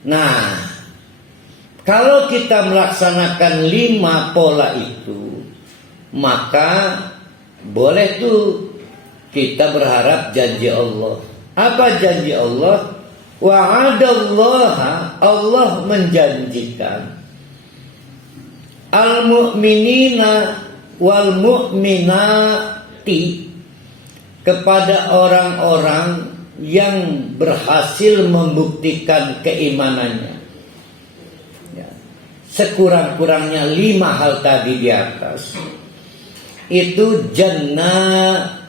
Nah, kalau kita melaksanakan 5 pola itu, maka boleh tuh kita berharap janji Allah. Apa janji Allah? Wa'adallaha, Allah menjanjikan al-mu'minina wal mu'minati, kepada orang-orang yang berhasil membuktikan keimanannya. Ya. Sekurang-kurangnya 5 hal tadi di atas, itu jannatin,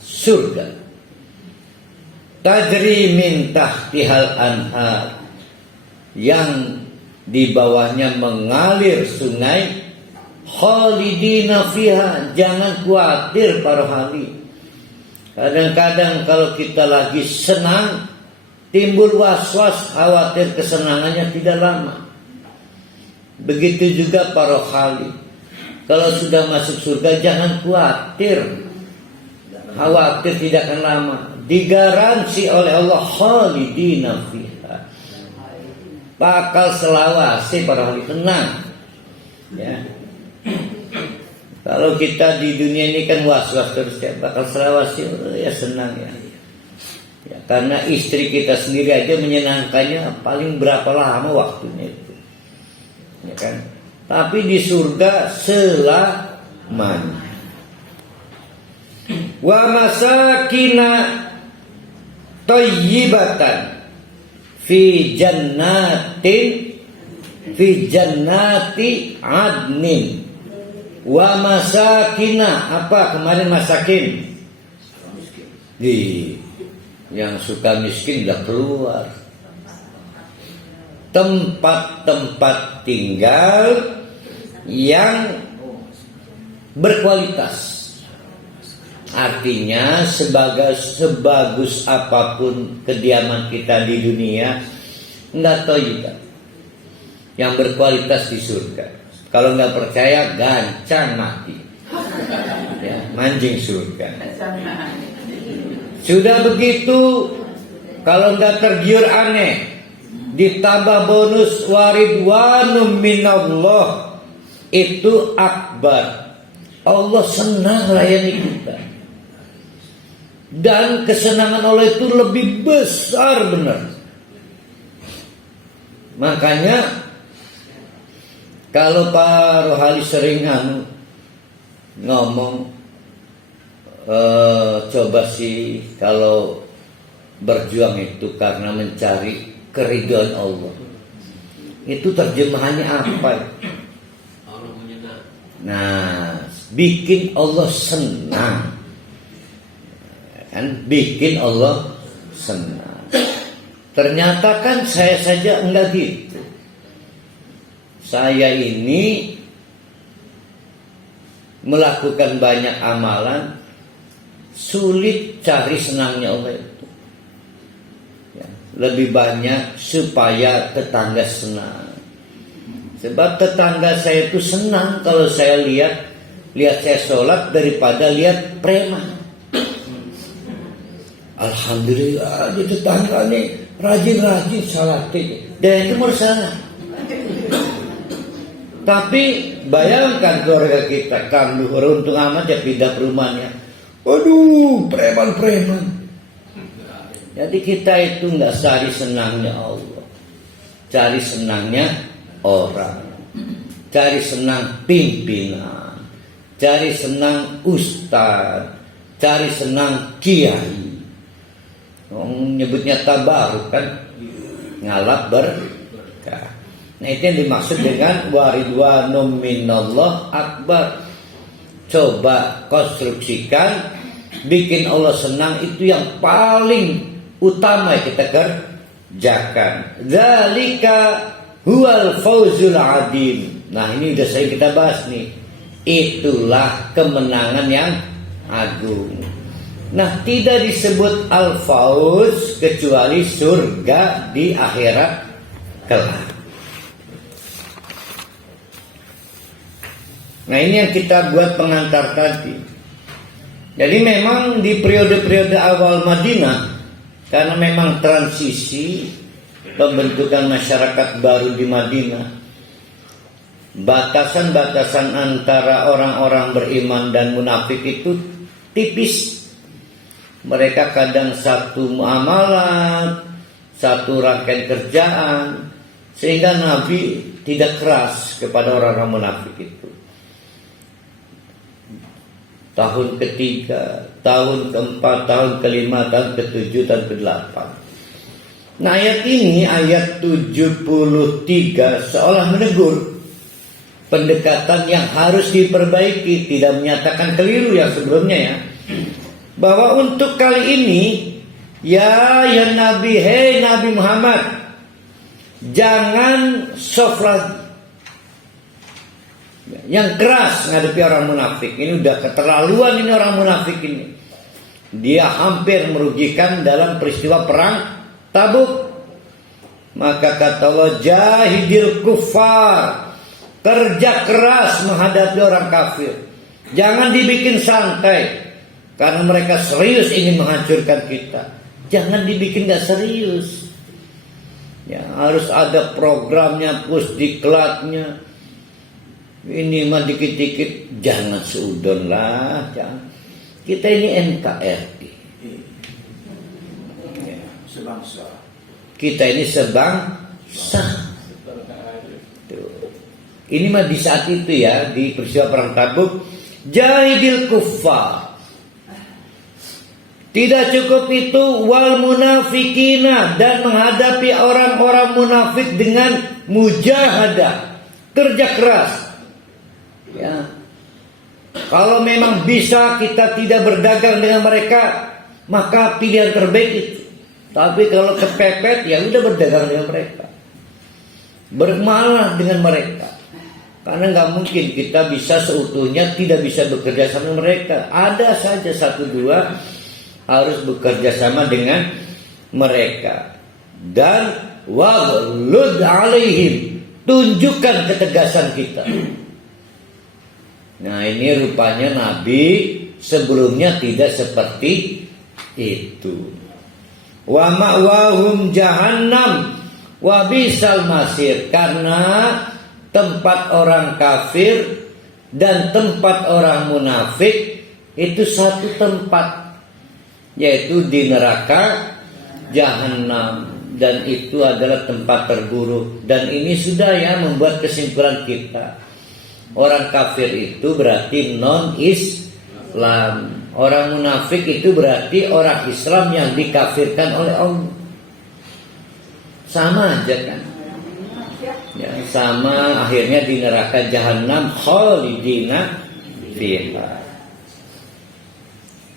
surga, tajri min tahtihal anhar, yang di bawahnya mengalir sungai, khalidina fiha, jangan khawatir para hali. Kadang-kadang kalau kita lagi senang, timbul was-was, khawatir kesenangannya tidak lama. Begitu juga para hali. Kalau sudah masuk surga jangan khawatir tidak akan lama. Digaransi oleh Allah khalidina fiha, bakal selawasi para hali, tenang. Ya. Kalau kita di dunia ini kan was-was terus, ya bakal selawasi, ya senang ya. Ya, karena istri kita sendiri aja menyenangkannya paling berapa lama waktunya itu, ya kan? Tapi di surga selamanya. Wa masakina thayyibatan fi jannati adnin. Wa masakina, apa kemarin masakin? Yang suka miskin udah keluar. Tempat-tempat tinggal yang berkualitas. Artinya sebagus apapun kediaman kita di dunia, enggak tahu juga yang berkualitas di surga. Kalau nggak percaya, gancang mati, ya, manjing surga. Sudah begitu, kalau nggak tergiur aneh, ditambah bonus waridwanum minallah, itu akbar. Allah senang layani kita, dan kesenangan Allah itu lebih besar benar. Makanya kalau Pak Rohali sering ngomong, coba sih kalau berjuang itu karena mencari keridhaan Allah, itu terjemahannya apa? Nah, bikin Allah senang, kan? Bikin Allah senang. Ternyata kan saya saja enggak gitu. Saya ini melakukan banyak amalan, sulit cari senangnya Allah itu. Ya, lebih banyak supaya tetangga senang. Sebab tetangga saya itu senang kalau saya lihat saya sholat daripada lihat preman. Alhamdulillah, di tetangga nih rajin-rajin sholatnya. Dan itu menurut sana. Tapi bayangkan keluarga kita, Kang Duhur, untung amat ya pindah perumahannya. Aduh, preman-preman. Jadi kita itu nggak cari senangnya Allah, cari senangnya orang, cari senang pimpinan, cari senang ustaz, cari senang kiai. Nyebutnya tabaruk kan, ngalap berkah. Nah, itu yang dimaksud dengan waridwanum minallah akbar. Coba konstruksikan, bikin Allah senang, itu yang paling utama kita kerjakan. Dzalika huwal fauzul adim. Nah, ini udah sering kita bahas nih. Itulah kemenangan yang agung. Nah, tidak disebut al-fauz kecuali surga di akhirat kelak. Nah, ini yang kita buat pengantar tadi. Jadi memang di periode-periode awal Madinah, Karena memang transisi pembentukan masyarakat baru di Madinah, batasan-batasan antara orang-orang beriman dan munafik itu tipis. Mereka kadang satu muamalah, satu rangkaian kerjaan, sehingga Nabi tidak keras kepada orang-orang munafik itu. Tahun ketiga, tahun keempat, tahun kelima, tahun ketujuh, tahun kedelapan. Nah, ayat ini, ayat 73 seolah menegur pendekatan yang harus diperbaiki, tidak menyatakan keliru yang sebelumnya ya. Bahwa untuk kali ini, ya Nabi, hei Nabi Muhammad, jangan soft lagi, yang keras menghadapi orang munafik. Ini udah keterlaluan ini orang munafik ini. Dia hampir merugikan dalam peristiwa perang Tabuk. Maka kata Allah, jahidil kuffar, kerja keras menghadapi orang kafir. Jangan dibikin santai, karena mereka serius ingin menghancurkan kita. Jangan dibikin gak serius. Ya, harus ada programnya, pusdiklatnya. Ini mah dikit-dikit, jangan seudon lah. Jangan. Kita ini NKRI. Ya. Sebangsa. Kita ini sebangsa. Ini mah di saat itu ya, di peristiwa perang Tabuk, jahidil kuffar. Tidak cukup itu, wal munafikina, dan menghadapi orang-orang munafik dengan mujahadah, kerja keras. Ya. Kalau memang bisa kita tidak berdagang dengan mereka, maka pilihan terbaik itu. Tapi kalau kepepet, ya udah berdagang dengan mereka, bermalah dengan mereka. Karena nggak mungkin kita bisa seutuhnya tidak bisa bekerja sama mereka. Ada saja satu dua harus bekerja sama dengan mereka. Dan waghlud alaihim, tunjukkan ketegasan kita. Nah, ini rupanya Nabi sebelumnya tidak seperti itu. Wa ma'wahum jahannam wa bisal masir, karena tempat orang kafir dan tempat orang munafik itu satu tempat, yaitu di neraka Jahannam, dan itu adalah tempat terburuk. Dan ini sudah ya membuat kesimpulan kita, orang kafir itu berarti non-Islam, orang munafik itu berarti orang Islam yang dikafirkan oleh Allah. Sama aja kan ya, sama akhirnya di neraka Jahannam khalidina fiha.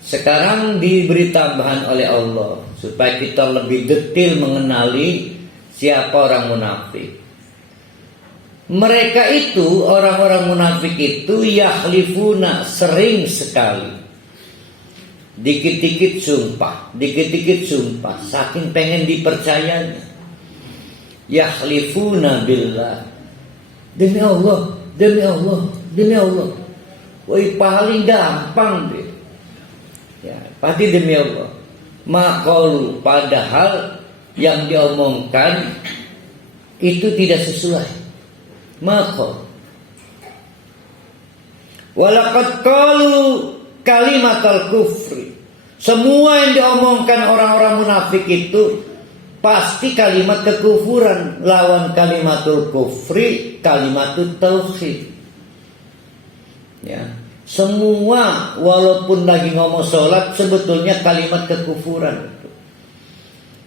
Sekarang diberi tambahan oleh Allah supaya kita lebih detail mengenali siapa orang munafik. Mereka itu, orang-orang munafik itu, yahlifuna, sering sekali, dikit-dikit sumpah, dikit-dikit sumpah, saking pengen dipercayanya. Yahlifuna billah, demi Allah, demi Allah, demi Allah. Woi, paling gampang deh. Ya, pasti demi Allah. Maqalu, padahal yang diomongkan itu tidak sesuai. Maqal. Walaqad qalu kalimatal kufri. Semua yang diomongkan orang-orang munafik itu pasti kalimat kekufuran. Lawan kalimatul kufri kalimatul tauhid. Ya, semua walaupun lagi ngomong sholat sebetulnya kalimat kekufuran.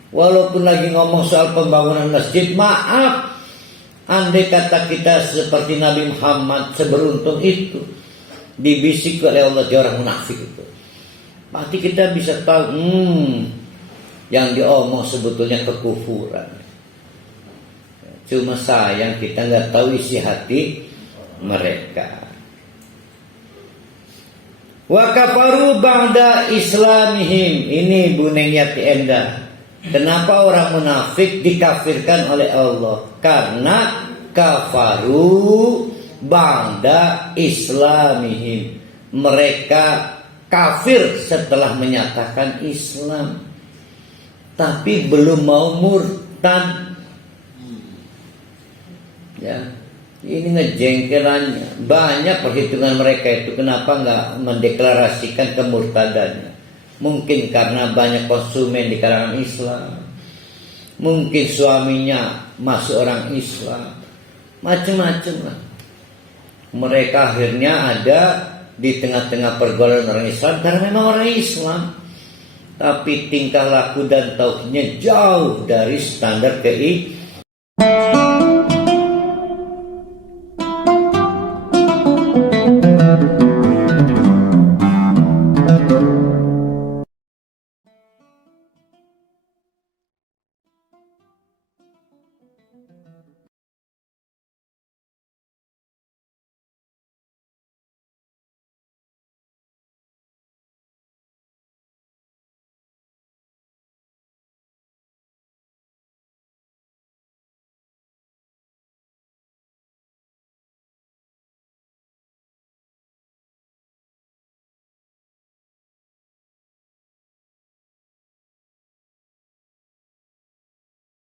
Walaupun lagi ngomong soal pembangunan masjid, maaf, andai kata kita seperti Nabi Muhammad seberuntung itu dibisik oleh Allah di orang munafik itu, pasti kita bisa tahu yang diomong sebetulnya kekufuran. Cuma sayang kita nggak tahu isi hati mereka. Wa kafaru ba'da islamihim. Ini Bu Neng Yati Endah. Kenapa orang munafik dikafirkan oleh Allah? Karena kafaru ba'da islamihim. Mereka kafir setelah menyatakan Islam. tapi belum mau murtad. Ya, ini ngejengkelannya. Banyak perhitungan mereka itu kenapa nggak mendeklarasikan kemurtadannya. Mungkin karena banyak konsumen di kalangan Islam, mungkin suaminya masuk orang Islam, macam-macam lah. Mereka akhirnya ada di tengah-tengah pergaulan orang Islam karena memang orang Islam, tapi tingkah laku dan tauhidnya jauh dari standar keislaman.